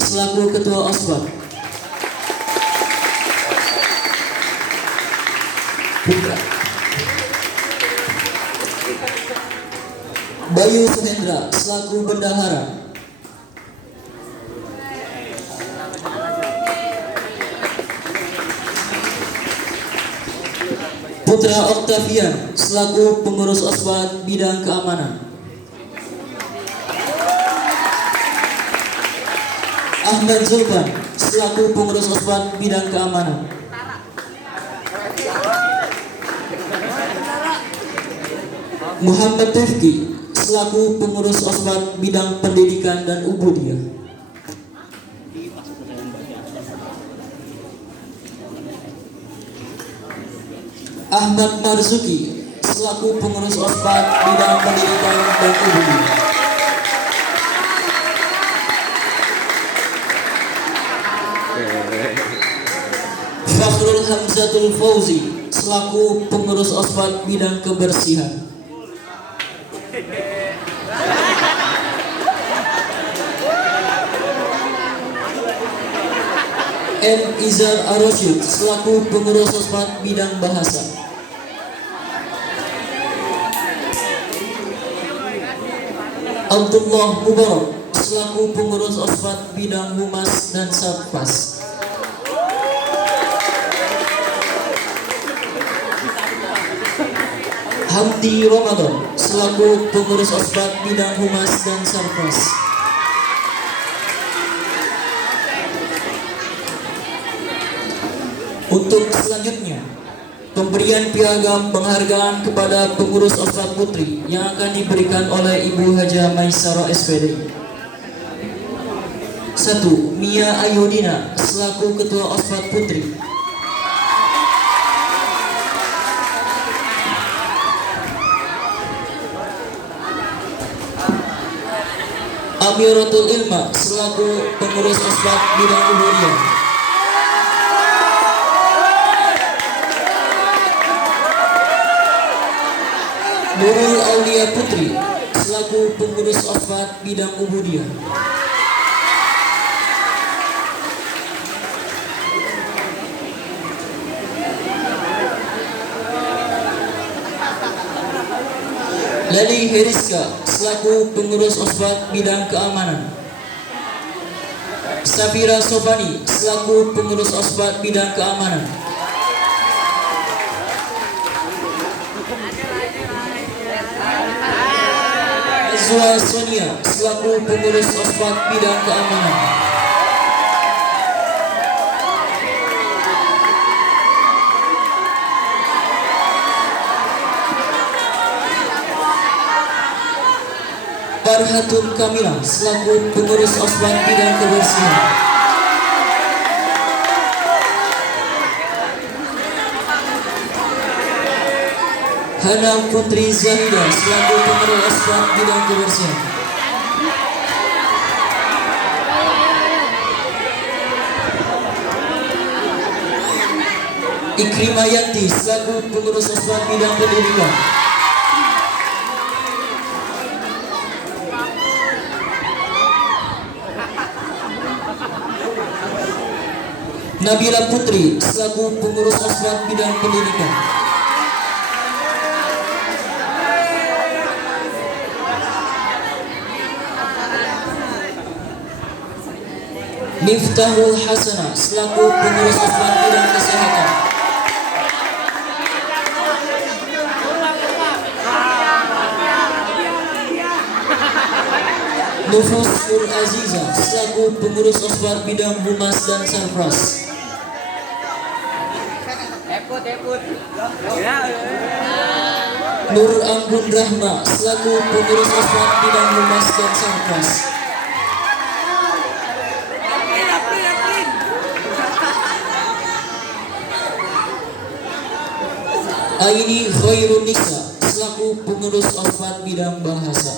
selaku Ketua OSPAD. Putra Bayu Suhendra selaku Bendahara. Putra Octavian selaku Pengurus OSPAD Bidang Keamanan. Ahmad Zulfan selaku Pengurus OSPAD Bidang Keamanan. Muhammad Tufki selaku Pengurus OSPAD Bidang Pendidikan dan Ubudiyah. Ahmad Marzuki selaku Pengurus OSPAD Bidang Pendidikan dan Ubudiyah. Fakhrul Hamzatul Fauzi selaku Pengurus OSPAD Bidang Kebersihan. M. Izar Arosyid selaku Pengurus OSPAD Bidang Bahasa. Abdullah Mubarak selaku Pengurus OSPAD Bidang Humas dan Satpas. Hamdi Ramadan selaku Pengurus OSPAD Bidang Humas dan Satpas. Untuk selanjutnya, pemberian piagam penghargaan kepada pengurus OSPAD Putri yang akan diberikan oleh Ibu Haja Maisaro SPD. 1. Mia Ayudina selaku Ketua OSPAD Putri. Amiratul Ilma selaku Pengurus OSPAD Bidang Ubudiyah. Nurul Aulia Putri selaku Pengurus OSPAD Bidang Ubudiyah. Lali Heriska selaku Pengurus OSPAD Bidang Keamanan. Safira Sofani selaku Pengurus OSPAD Bidang Keamanan. Azwa Sonia selaku Pengurus OSPAD Bidang Keamanan. Farhatun Kamila selaku Pengurus OSPAD Bidang Kebersihan. Hana Putri Zahida selaku Pengurus OSPAD Bidang Kebersihan. Ikrimayanti selaku Pengurus OSPAD Bidang Pendidikan. Nabila Putri selaku Pengurus OSPAD Bidang Pendidikan. Miftahul Hasanah selaku Pengurus OSPAD Bidang Kesehatan. Nufus Nur Aziza selaku Pengurus OSPAD Bidang Humas dan Sarpras. Nur Anggun Rahma selaku Pengurus OSPAD Bidang Humas dan Sarpras. Aini Khairun Nisa selaku Pengurus OSPAD Bidang Bahasa.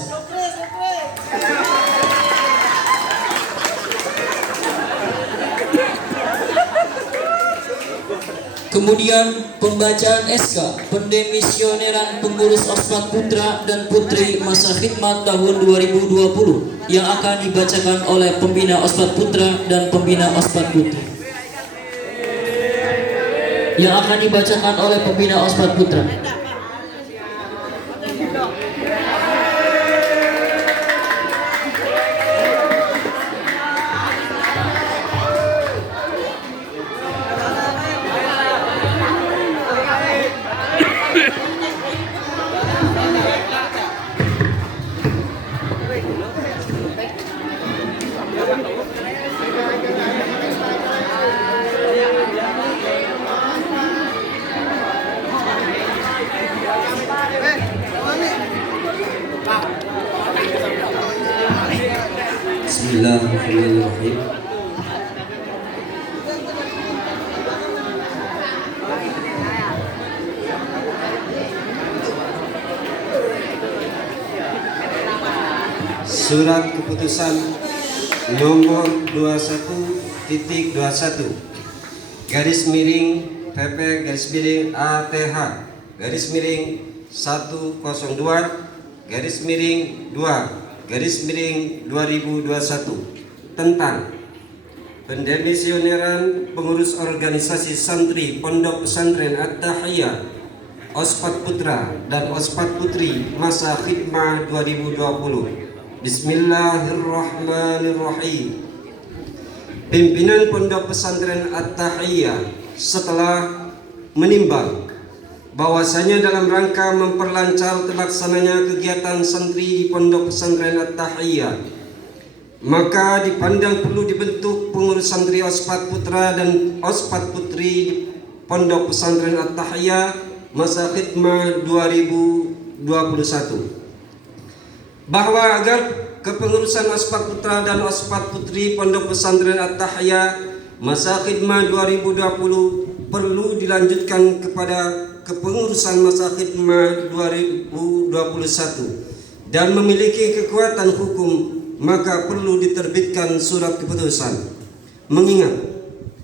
Kemudian pembacaan SK Pendemisioneran Pengurus Ospat Putra dan Putri Masa Khidmat tahun 2020 yang akan dibacakan oleh pembina Ospat Putra dan pembina Ospat Putri. Yang akan dibacakan oleh pembina Ospat Putra. Bismillahirrahmanirrahim. Surat keputusan nomor 21.21 garis miring PP garis miring ATH garis miring 102 garis miring 2 garis miring 2021 tentang pendemisioneran pengurus organisasi santri Pondok Pesantren At-Tahiyah Ospat Putra dan Ospat Putri masa khidmah 2020. Bismillahirrahmanirrahim. Pimpinan Pondok Pesantren At-Tahiyah setelah menimbang bahwasanya dalam rangka memperlancar terlaksananya kegiatan santri di Pondok Pesantren At-Tahiyah, maka dipandang perlu dibentuk pengurus santri Ospat Putra dan Ospat Putri di Pondok Pesantren At-Tahiyah masa khidmah 2021. Bahwa agar kepengurusan Ospat Putra dan Ospat Putri Pondok Pesantren At-Tahiyah masa khidmah 2020 perlu dilanjutkan kepada kepengurusan masa khidmah 2021 dan memiliki kekuatan hukum, maka perlu diterbitkan surat keputusan. Mengingat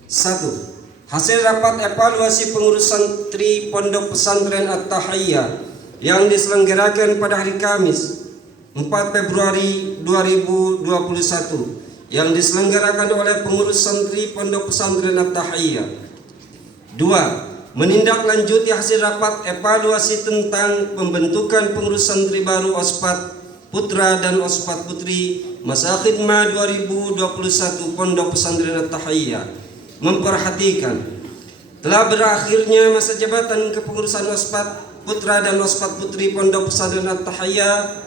1. Hasil rapat evaluasi pengurus santri Pondok Pesantren At-Tahiyah yang diselenggarakan pada hari Kamis 4 Februari 2021 yang diselenggarakan oleh pengurus santri Pondok Pesantren At-Tahiyah. 2. Menindaklanjuti hasil rapat evaluasi tentang pembentukan pengurus santri baru Ospat Putra dan Ospat Putri masa khidmah 2021 Pondok Pesantren At-Tahiyah, memperhatikan telah berakhirnya masa jabatan kepengurusan Ospat Putra dan Ospat Putri Pondok Pesantren At-Tahiyah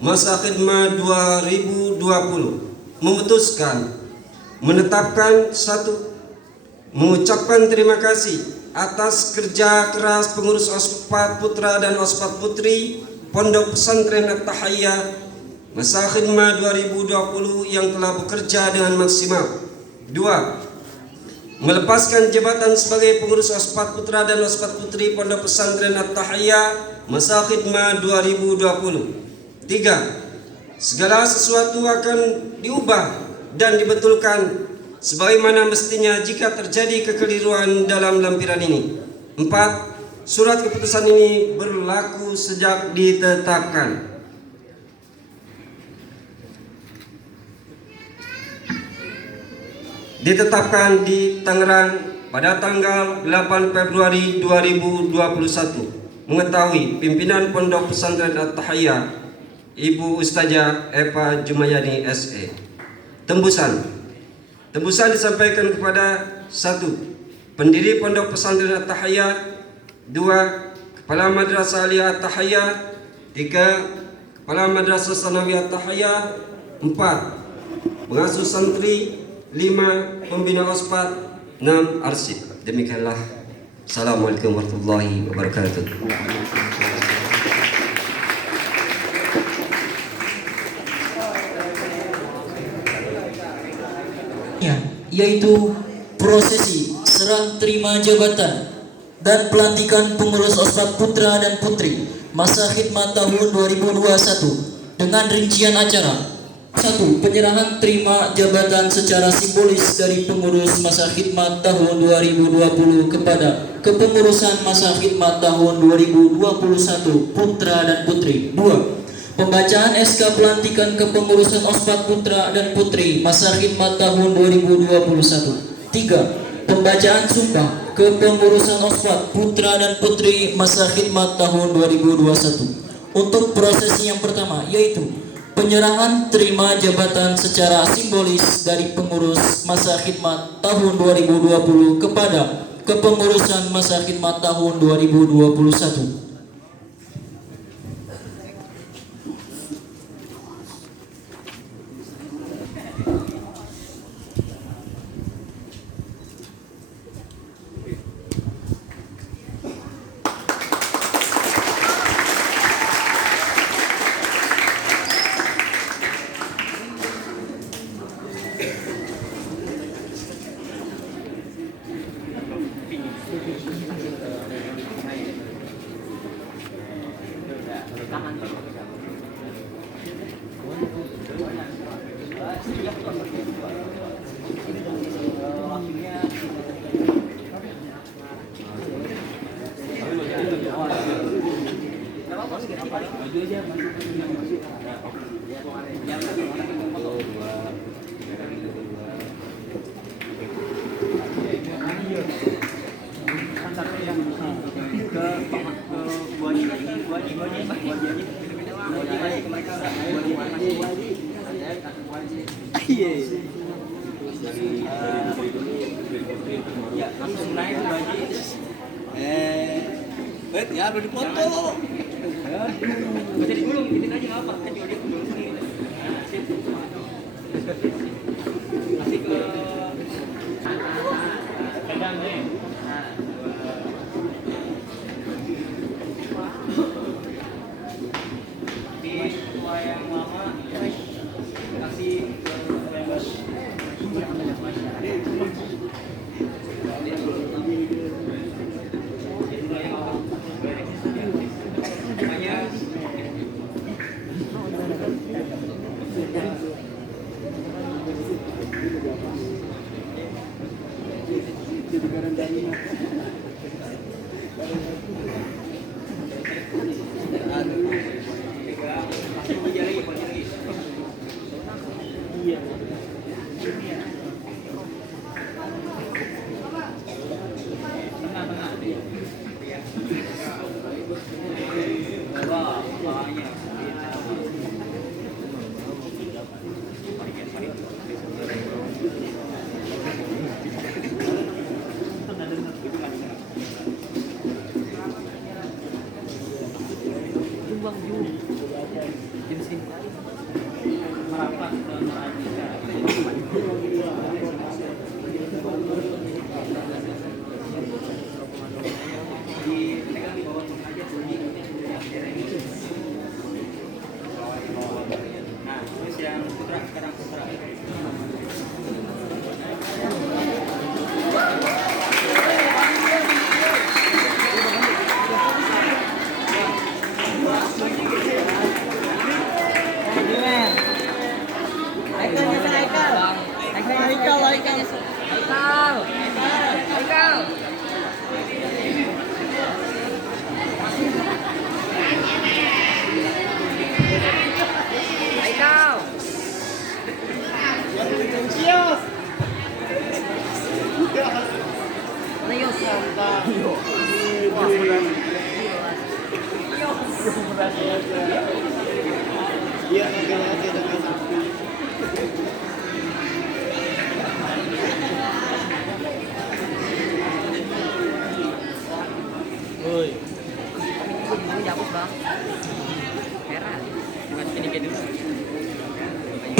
masa khidmah 2020, memutuskan menetapkan 1. Mengucapkan terima kasih atas kerja keras pengurus Ospat Putra dan Ospat Putri Pondok Pesantren At-Tahiyah masa khidmah 2020 yang telah bekerja dengan maksimal. 2. Melepaskan jabatan sebagai pengurus Ospat Putra dan Ospat Putri Pondok Pesantren At-Tahiyah masa khidmah 2020. 3. Segala sesuatu akan diubah dan dibetulkan sebagaimana mestinya jika terjadi kekeliruan dalam lampiran ini. 4. Surat keputusan ini berlaku sejak ditetapkan. Ditetapkan di Tangerang pada tanggal 8 Februari 2021. Mengetahui pimpinan Pondok Pesantren At-Tahiyah Ibu Ustazah Eva Jumayani SE. Tembusan disampaikan kepada 1. Pendiri Pondok Pesantren At-Tahiyah. 2. Kepala Madrasah Aliyah At-Tahiyah. 3. Kepala Madrasah Sanawiyah At-Tahiyah. 4. Pengasuh santri. 5. Pembina Ospat. 6. Arsip. Demikianlah. Assalamualaikum warahmatullahi wabarakatuh. Yaitu prosesi serah terima jabatan dan pelantikan pengurus Ospat Putra dan Putri masa khidmat tahun 2021 dengan rincian acara. 1. Penyerahan terima jabatan secara simbolis dari pengurus masa khidmat tahun 2020 kepada kepengurusan masa khidmat tahun 2021 putra dan putri. 2. Pembacaan SK pelantikan kepengurusan OSPAD putra dan putri masa khidmat tahun 2021. 3. Pembacaan sumpah kepengurusan OSPAD putra dan putri masa khidmat tahun 2021. Untuk prosesi yang pertama yaitu penyerahan terima jabatan secara simbolis dari pengurus masa khidmat tahun 2020 kepada kepengurusan masa khidmat tahun 2021. Ya, langsung naik Bu Haji. Ya belum dipoto. Bisa digulung, gituin aja enggak apa. Kan juga dia gulung sendiri. Nah, sip. Kasih ke pegang nih. Nah, di tua yang lama kasih ke bebas.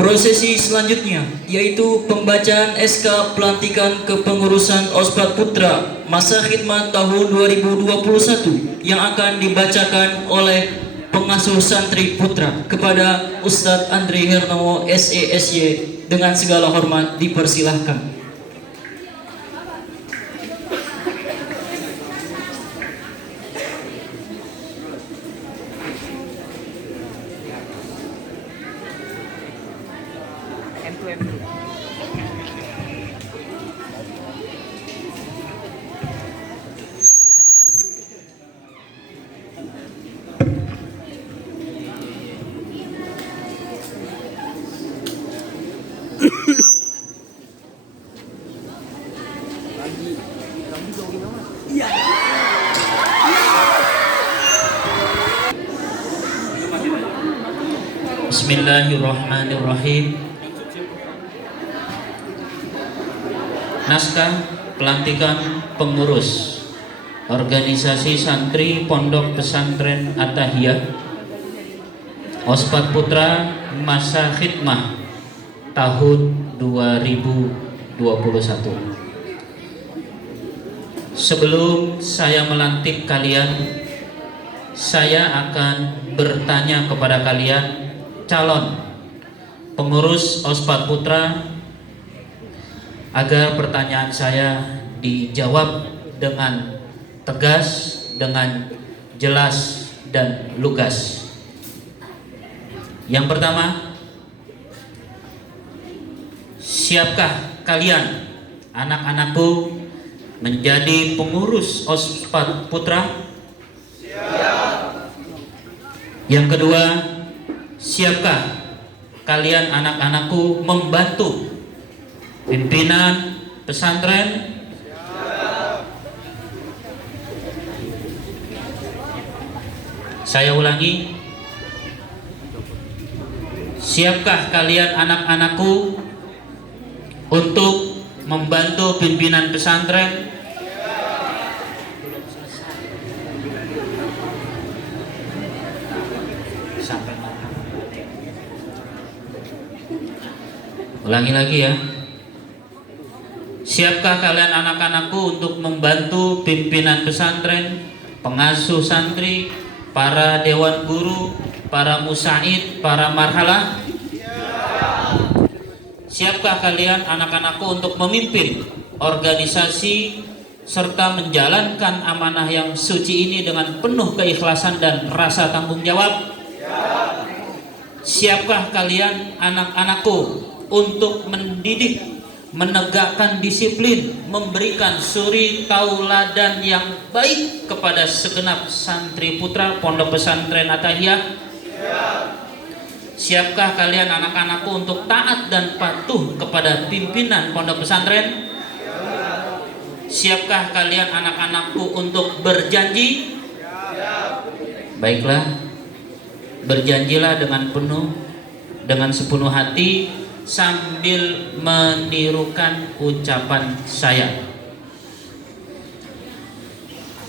Prosesi selanjutnya yaitu pembacaan SK pelantikan kepengurusan OSPAD Putra masa khidmat tahun 2021 yang akan dibacakan oleh pengasuh santri putra kepada Ustadz Andri Hernomo SESY. Dengan segala hormat dipersilahkan. Bismillahirrahmanirrahim. Naskah pelantikan pengurus organisasi santri Pondok Pesantren At-Tahiyah Ospat Putra masa khidmah tahun 2021. Sebelum saya melantik kalian, saya akan bertanya kepada kalian calon pengurus Ospat Putra agar pertanyaan saya dijawab dengan tegas, dengan jelas dan lugas. Yang pertama, siapkah kalian anak-anakku menjadi pengurus Ospat Putra? Siap. Yang kedua, siapkah kalian anak-anakku membantu pimpinan pesantren? Saya ulangi, siapkah kalian anak-anakku untuk membantu pimpinan pesantren? Ulangi lagi ya. Siapkah kalian anak-anakku untuk membantu pimpinan pesantren, pengasuh santri, para dewan guru, para musaid, para marhalah? Siapkah kalian anak-anakku untuk memimpin organisasi serta menjalankan amanah yang suci ini dengan penuh keikhlasan dan rasa tanggung jawab? Siapkah kalian anak-anakku untuk mendidik, menegakkan disiplin, memberikan suri tauladan yang baik kepada segenap santri putra Pondok Pesantren At-Tahiyah? Siapkah kalian anak-anakku untuk taat dan patuh kepada pimpinan pondok pesantren? Siapkah kalian anak-anakku untuk berjanji? Baiklah, berjanjilah dengan sepenuh hati sambil menirukan ucapan saya.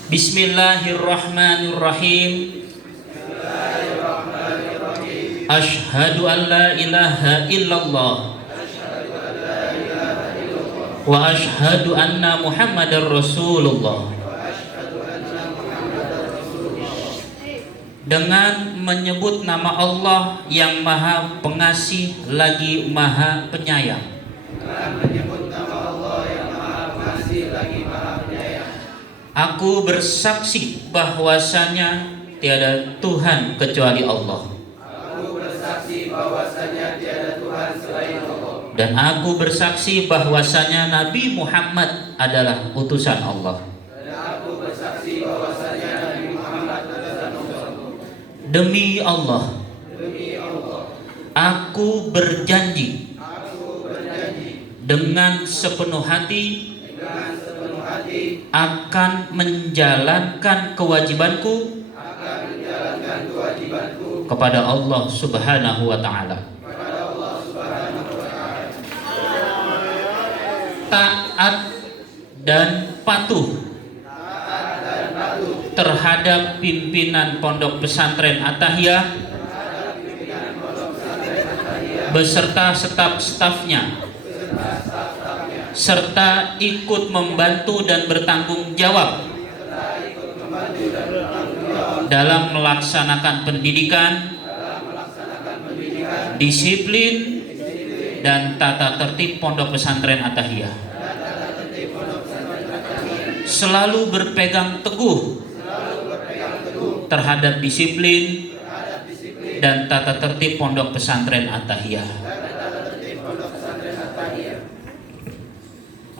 Bismillahirrahmanirrahim. Asyhadu an la ilaha illallah wa asyhadu anna Muhammadar Rasulullah. Dengan menyebut nama Allah yang Maha Pengasih lagi Maha Penyayang. Aku bersaksi bahwasanya tiada Tuhan kecuali Allah. Dan aku bersaksi bahwasanya Nabi Muhammad adalah utusan Allah. Demi Allah, aku berjanji dengan sepenuh hati akan menjalankan kewajibanku kepada Allah Subhanahu wa Ta'ala. Taat dan patuh terhadap pimpinan Pondok Pesantren At-Tahiyah beserta staf-stafnya, serta ikut membantu dan bertanggung jawab dalam melaksanakan pendidikan, disiplin, dan tata tertib Pondok Pesantren At-Tahiyah. Selalu berpegang teguh terhadap disiplin dan tata tertib Pondok Pesantren At-Tahiyah.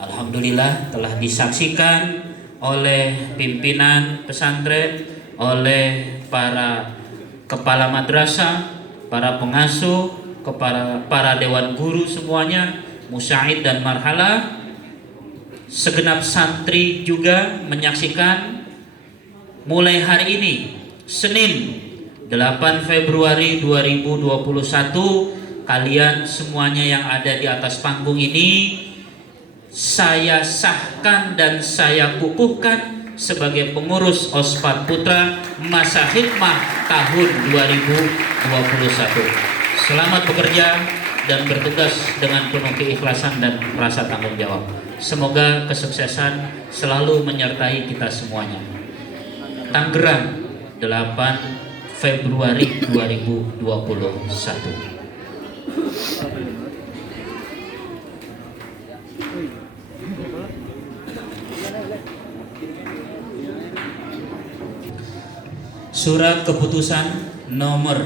Alhamdulillah telah disaksikan oleh pimpinan pesantren, oleh para kepala madrasah, para pengasuh, para dewan guru semuanya, musaid dan marhalah, segenap santri juga menyaksikan mulai hari ini Senin 8 Februari 2021 kalian semuanya yang ada di atas panggung ini saya sahkan dan saya kukuhkan sebagai pengurus Ospat Putra masa hikmah tahun 2021. Selamat bekerja dan bertugas dengan penuh keikhlasan dan rasa tanggung jawab. Semoga kesuksesan selalu menyertai kita semuanya. Tangerang 8 Februari 2021. Surat keputusan nomor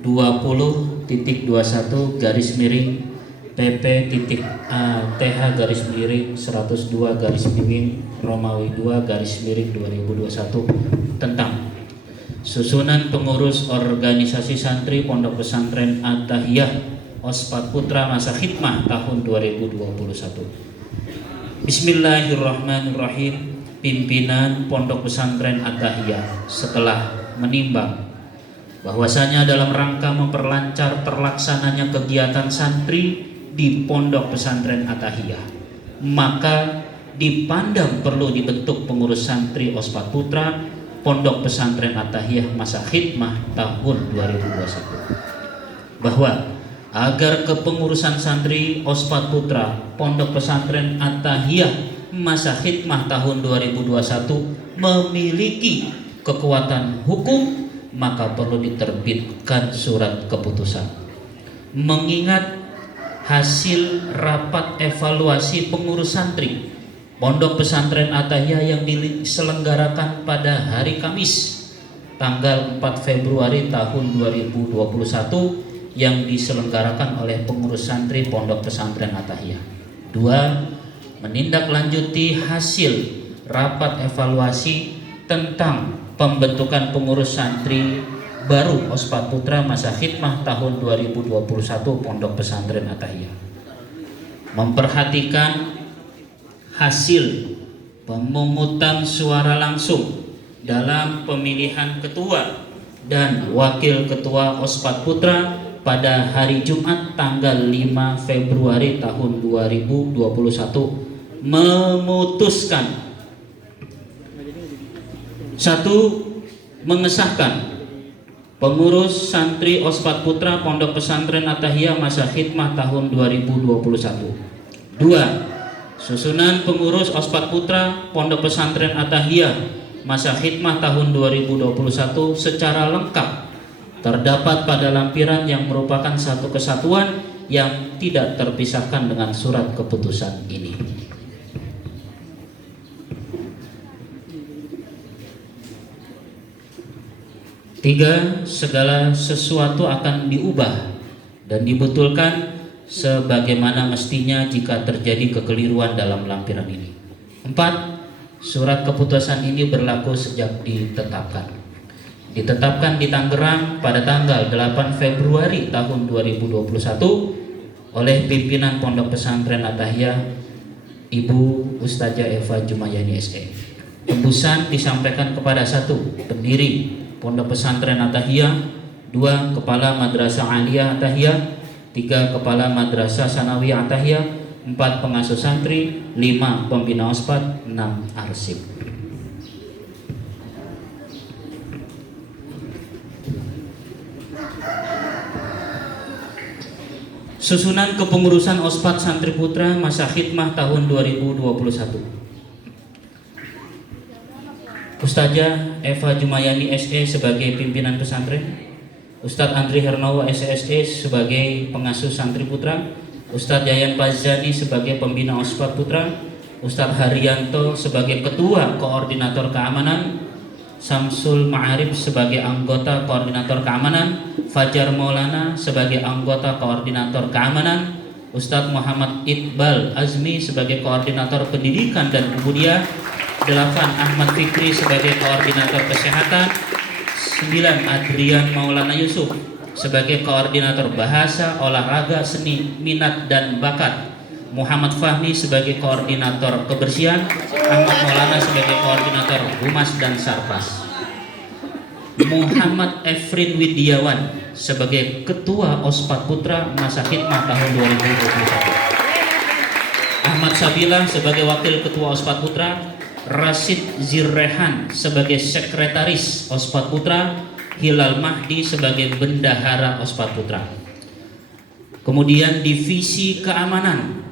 20.21 garis miring PP.ATH garis miring 102 garis miring Romawi 2 garis miring 2021 tentang susunan pengurus organisasi santri Pondok Pesantren At-Tahiyah Ospat Putra masa khidmah tahun 2021. Bismillahirrahmanirrahim. Pimpinan Pondok Pesantren At-Tahiyah setelah menimbang bahwasanya dalam rangka memperlancar terlaksananya kegiatan santri di Pondok Pesantren At-Tahiyah, maka dipandang perlu dibentuk pengurus santri Ospat Putra Pondok Pesantren At-Tahiyah masa khidmah tahun 2021, bahwa agar kepengurusan santri Ospat Putra Pondok Pesantren At-Tahiyah masa khidmah tahun 2021 memiliki kekuatan hukum, maka perlu diterbitkan surat keputusan. Mengingat hasil rapat evaluasi pengurus santri Pondok Pesantren At-Tahiyah yang diselenggarakan pada hari Kamis tanggal 4 Februari tahun 2021 yang diselenggarakan oleh pengurus santri Pondok Pesantren At-Tahiyah. 2. Menindaklanjuti hasil rapat evaluasi tentang pembentukan pengurus santri baru Ospat Putra masa khidmah tahun 2021 Pondok Pesantren At-Tahiyah. Memperhatikan hasil pemungutan suara langsung dalam pemilihan ketua dan wakil ketua Ospat Putra pada hari Jumat tanggal 5 Februari tahun 2021 memutuskan 1. Mengesahkan pengurus santri Ospat Putra Pondok Pesantren At-Tahiyah masa khidmah tahun 2021. 2. Susunan pengurus Ospat Putra Pondok Pesantren At-Tahiyah masa khidmah tahun 2021 secara lengkap terdapat pada lampiran yang merupakan satu kesatuan yang tidak terpisahkan dengan surat keputusan ini. 3. Segala sesuatu akan diubah dan dibetulkan sebagaimana mestinya jika terjadi kekeliruan dalam lampiran ini. 4. Surat keputusan ini berlaku sejak ditetapkan. Ditetapkan di Tangerang pada tanggal 8 Februari tahun 2021 oleh pimpinan Pondok Pesantren At-Tahiyah Ibu Ustazah Eva Jumayani SE. Tembusan disampaikan kepada 1. Pendiri Pondok Pesantren At-Tahiyah, 2. Kepala Madrasah Aliyah At-Tahiyah, 3. Kepala Madrasah Sanawiyah At-Tahiyah, 4. Pengasuh santri, 5. Pembina Ospat, 6. Arsip. Susunan kepengurusan Ospat Santri Putra masa khidmah tahun 2021. Ustazah Eva Jumayani SE sebagai pimpinan pesantren, Ustadz Andri Hernowo SSE sebagai pengasuh santri putra, Ustadz Yayan Pazani sebagai pembina Ospat Putra, Ustadz Haryanto sebagai ketua koordinator keamanan, Samsul Ma'arif sebagai anggota koordinator keamanan, Fajar Maulana sebagai anggota koordinator keamanan, Ustadz Muhammad Iqbal Azmi sebagai koordinator pendidikan dan kebudayaan, 8. Ahmad Fikri sebagai koordinator kesehatan, 9. Adrian Maulana Yusuf sebagai koordinator bahasa, olahraga, seni, minat dan bakat, Muhammad Fahmi sebagai koordinator kebersihan, Ahmad Maulana sebagai koordinator humas dan sarpas, Muhammad Efrin Widiawan sebagai ketua Ospat Putra Masa Khidmat tahun 2021, Ahmad Sabila sebagai wakil ketua Ospat Putra, Rashid Zirrehan sebagai sekretaris Ospat Putra, Hilal Mahdi sebagai bendahara Ospat Putra. Kemudian divisi keamanan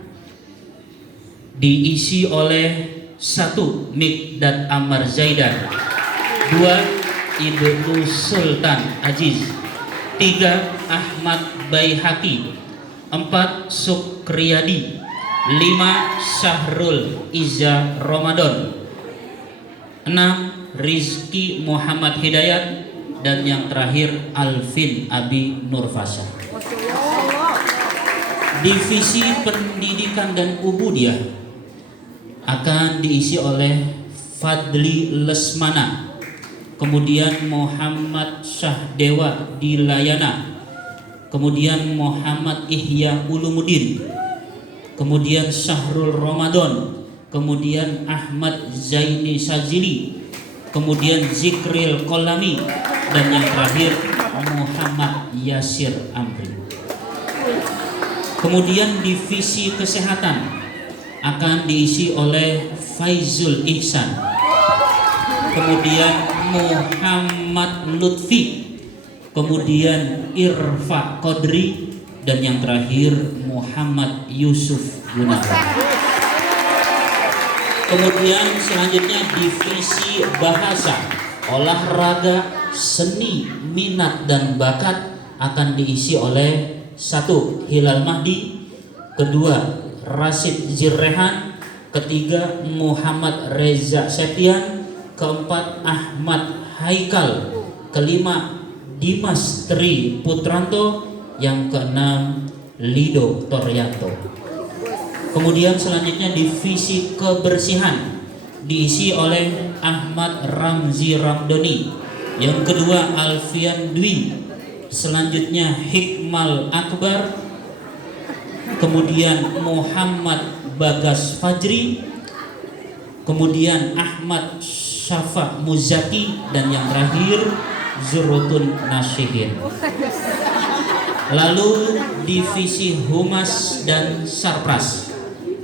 diisi oleh 1. Mikdad Amar Zaidan, 2. Ibnu Sultan Aziz, 3. Ahmad Baihaqi, 4. Sukriyadi, 5. Syahrul Iza Ramadan, 6. Rizky Muhammad Hidayat, dan yang terakhir Alvin Abi Nurfasa. Divisi pendidikan dan ubudiyah akan diisi oleh Fadli Lesmana, kemudian Muhammad Syahdewa Dilayana, kemudian Muhammad Ihya Ulumuddin, kemudian Syahrul Ramadan, kemudian Ahmad Zaini Sajili, kemudian Zikril Kolami, dan yang terakhir Muhammad Yasir Amri. Kemudian divisi kesehatan akan diisi oleh Faizul Ihsan, kemudian Muhammad Lutfi, kemudian Irfa Qadri, dan yang terakhir Muhammad Yusuf Gunawan. Kemudian selanjutnya divisi bahasa, olahraga, seni, minat dan bakat akan diisi oleh 1. Hilal Mahdi, 2. Rashid Zirrehan, 3. Muhammad Reza Septian, 4. Ahmad Haikal, 5. Dimas Tri Putranto, yang 6. Lido Toryanto. Kemudian selanjutnya divisi kebersihan diisi oleh Ahmad Ramzi Ramdoni, yang kedua Alfian Dwi, selanjutnya Hikmal Akbar, kemudian Muhammad Bagas Fajri, kemudian Ahmad Syafa Muzaki, dan yang terakhir Zurutun Nasihin. Lalu divisi humas dan sarpras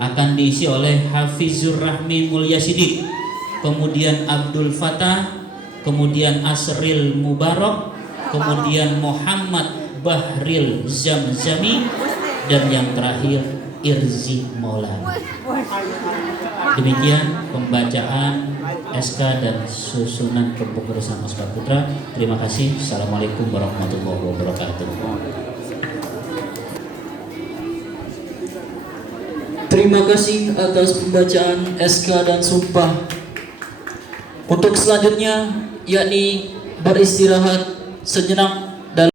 akan diisi oleh Hafizur Rahmi Mulya Sidik, kemudian Abdul Fatah, kemudian Asril Mubarak, kemudian Muhammad Bahril Zamzami, dan yang terakhir Irzi Maulana. Demikian pembacaan SK dan susunan kepengurusan Ospat Putra. Terima kasih. Assalamualaikum warahmatullahi wabarakatuh. Terima kasih atas pembacaan SK dan sumpah. Untuk selanjutnya yakni beristirahat sejenak